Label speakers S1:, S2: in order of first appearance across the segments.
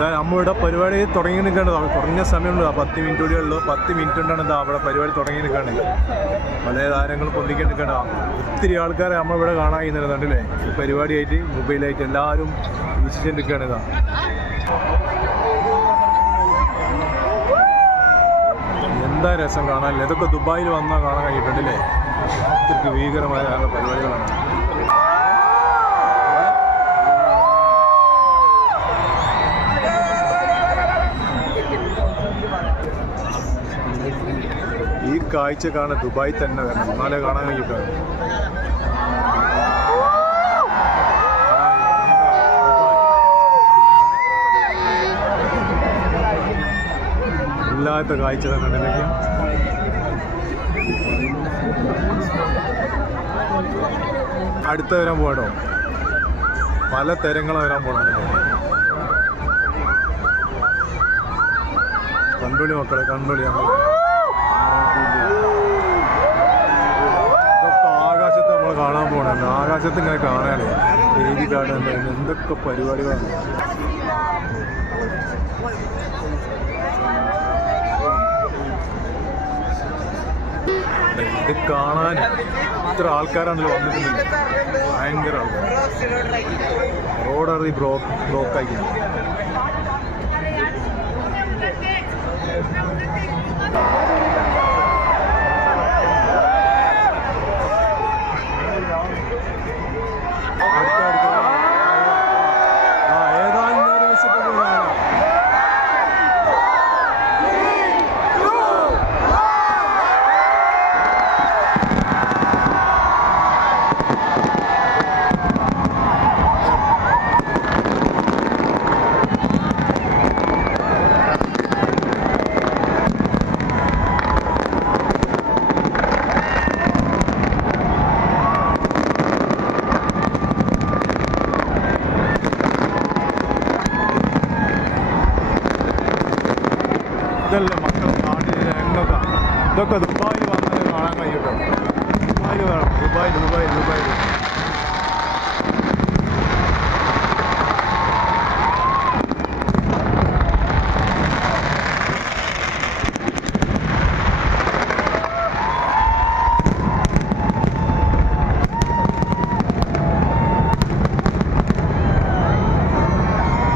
S1: നമ്മളിവിടെ പരിപാടി തുടങ്ങി നിൽക്കേണ്ടത് കുറഞ്ഞ സമയമുള്ളൂ ആ പത്ത് മിനിറ്റ് കൂടി ഉള്ളൂ. പത്ത് മിനിറ്റ് കൊണ്ടാണ് എന്താ അവിടെ പരിപാടി തുടങ്ങി നിൽക്കുകയാണ് പല താരങ്ങളും പൊന്തിക്കാൻ നിൽക്കേണ്ട ഒത്തിരി ആൾക്കാരെ നമ്മളിവിടെ കാണാൻ കഴിയുന്നത് കണ്ടില്ലേ? ഈ പരിപാടിയായിട്ട് മൊബൈലായിട്ട് എല്ലാവരും വീക്ഷിച്ച് നിൽക്കുകയാണ് ഇതാ എന്താ രസം കാണാനല്ലേ ഇതൊക്കെ ദുബായിൽ വന്നാൽ കാണാൻ കഴിയിട്ടുണ്ടല്ലേ ഒത്തിരി ഭീകരമായ പരിപാടികളാണ്. ഈ കാഴ്ച കാണാൻ ദുബായി തന്നെ വരണം. എന്നാലേ കാണാൻ കഴിയിട്ടാണ് ഇല്ലാത്ത കാഴ്ച തന്നെ അടുത്ത വരാൻ പോകട്ടോ പല തരങ്ങളും വരാൻ പോകണം കണ്ടോളി മക്കളെ കൺപൊളി ഇതൊക്കെ ആകാശത്ത് നമ്മൾ കാണാൻ പോകണം ആകാശത്ത് ഇങ്ങനെ കാണാനേ. ദേവി കാണാൻ എന്തൊക്കെ പരിപാടികളാണ്. ഇത് കാണാൻ ഇത്ര ആൾക്കാരാണല്ലോ വന്നിട്ടുണ്ട് ഭയങ്കര ആൾക്കാർ റോഡറി ബ്ലോക്ക് ബ്ലോക്ക് ആക്കി ഇതൊക്കെ ദുബായിൽ വന്നത് കാണാൻ കഴിയട്ടോ. ദുബായിൽ വേണം. ദുബായിൽ ദുബായിൽ ദുബായിൽ.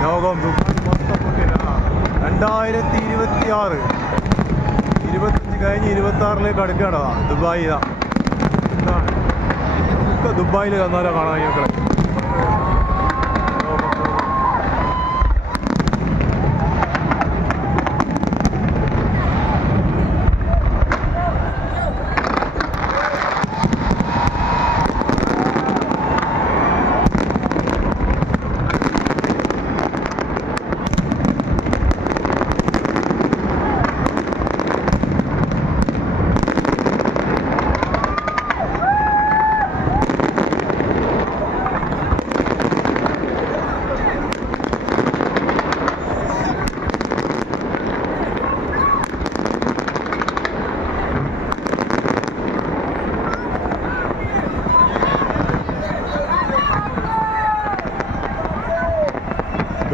S1: ലോകം ദുബായ് രണ്ടായിരത്തി ഇരുപത്തഞ്ച് കഴിഞ്ഞ് ഇരുപത്തി ആറിലേക്ക് അടുക്കണോ ദുബായ് ഒക്കെ ദുബായിൽ വന്നാലോ കാണാൻ മക്കളെ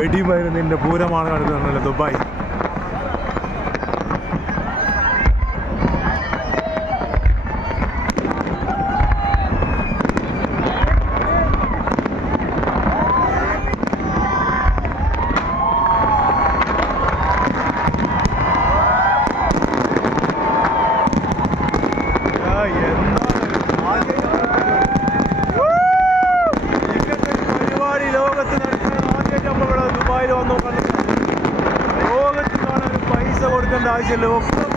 S1: വെടിമരുന്നിന്റെ പൂരമാണ് നടക്കുന്നത് ദുബായ്. पसंद आए जो लोग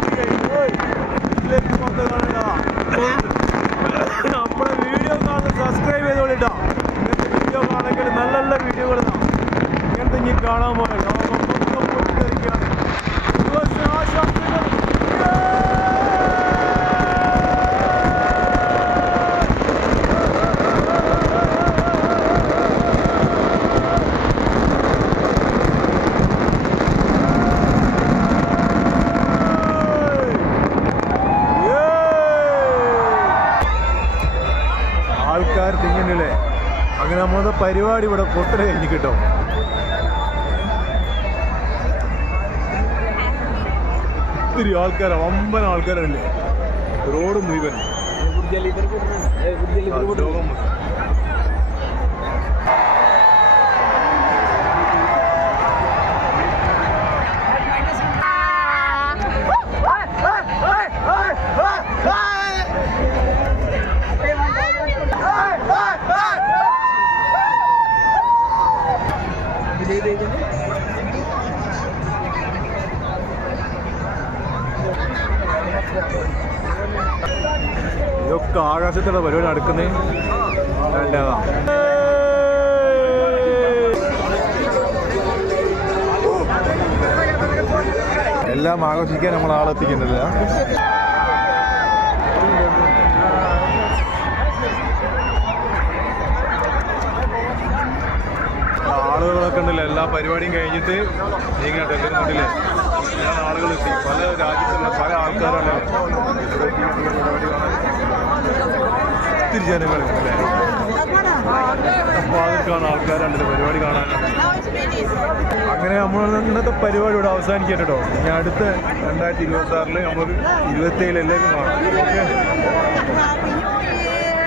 S1: പരിപാടി ഇവിടെ പൊട്ടൽ കഴിഞ്ഞ് കിട്ടും. ഒത്തിരി ആൾക്കാരാ അമ്പന ആൾക്കാരല്ലേ? റോഡ് മുഴുവൻ. ലോകം ഇതൊക്കെ ആകാശത്തുള്ള പരിപാടി നടക്കുന്നത് നല്ലതാ എല്ലാം ആഘോഷിക്കാൻ നമ്മൾ ആളെത്തിക്കുന്നില്ല ആളുകളൊക്കെ ഉണ്ടല്ലോ എല്ലാ പരിപാടിയും കഴിഞ്ഞിട്ട് നീങ്ങട്ടെ എല്ലാ ആളുകൾ എത്തി. പല രാജ്യത്തുള്ള പല ആൾക്കാരാണ് ഒത്തിരി അല്ലേ? അപ്പോൾ അതൊക്കെയാണ് ആൾക്കാരുണ്ട് പരിപാടി കാണാനാണ്. അങ്ങനെ നമ്മൾ ഇന്നത്തെ പരിപാടി ഇവിടെ അവസാനിക്കാം കേട്ടോ ഇനി അടുത്ത രണ്ടായിരത്തി ഇരുപത്തി ആറിൽ നമ്മൾ ഇരുപത്തി ഏഴിൽ എല്ലാവരും കാണാം